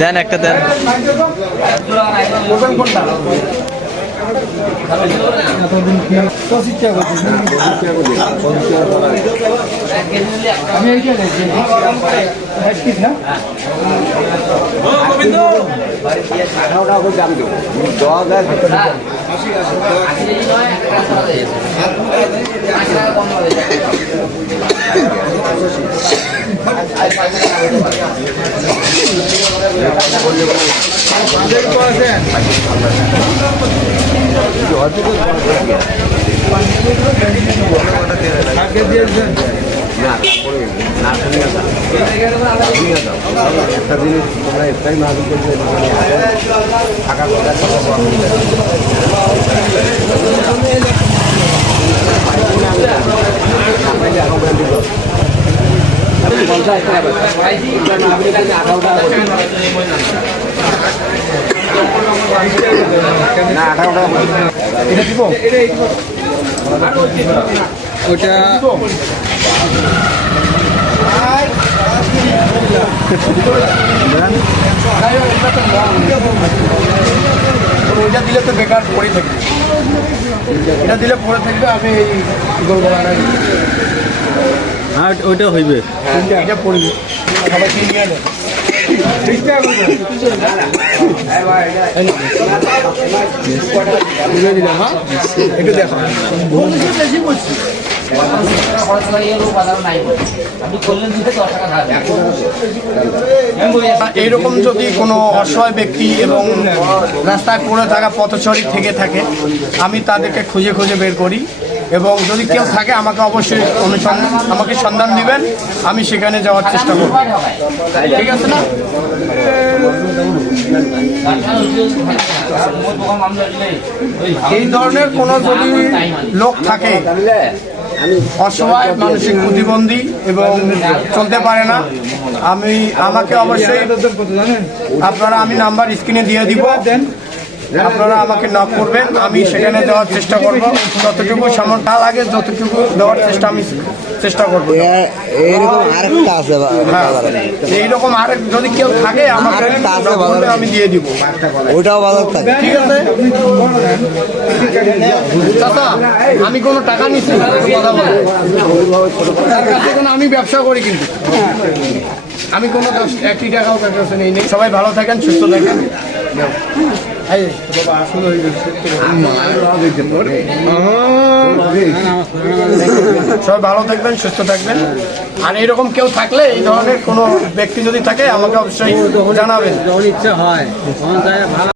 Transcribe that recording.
দেন একটা দেন। একটা জিনিস তোমরা একটাই মাহবুব করছে থাকা কথা না 18 টাকা এটা দিব ওটা ওইটা দিলে তো বেকার পড়ে থাকবে, এটা দিলে পড়ে থাকবে। আমি এই করবো হ্যাঁ ওইটা হইবে, এটা পড়বে সবাই কিনে গেলে দিলাম। হ্যাঁ একটু দেখো বেশি বলছি। এইরকম যদি কোনো অসহায় ব্যক্তি এবং রাস্তায় পড়ে থাকা পথচারী থেকে থাকে, আমি তাদেরকে খুঁজে খুঁজে বের করি এবং যদি কেউ থাকে আমাকে অবশ্যই আমাকে সন্ধান দিবেন, আমি সেখানে যাওয়ার চেষ্টা করব। ঠিক আছে না? এই ধরনের কোনো যদি লোক থাকে, অসহায় মানসিক প্রতিবন্ধী এবং চলতে পারে না, আমাকে অবশ্যই আপনারা, আমি নাম্বার স্ক্রিনে দিয়ে দিব, আপনারা আমাকে নক করবেন, আমি সেখানে যাওয়ার চেষ্টা করব। যতটুকু সামর্থ্য লাগে যতটুকু দেওয়ার চেষ্টা করবো। এইরকম আরেকটা আছে, এইরকম আরেক যদি কেউ থাকে আমাকে আমি দিয়ে দিব, ওইটাও বাজার থাকে। ঠিক আছে চাচা, আমি কোনো টাকা নিচ্ছি না, কথা বলে তার কাছে কোনো, আমি ব্যবসা করি কিন্তু আমি কোনো 1 টাকাও তার কাছে নেই। সবাই ভালো থাকেন, সুস্থ থাকেন। সবাই ভালো থাকবেন, সুস্থ থাকবেন। আর এরকম কেউ থাকলে, এই ধরনের কোনো ব্যক্তি যদি থাকে আমাকে অবশ্যই জানাবেন। ইচ্ছা হয়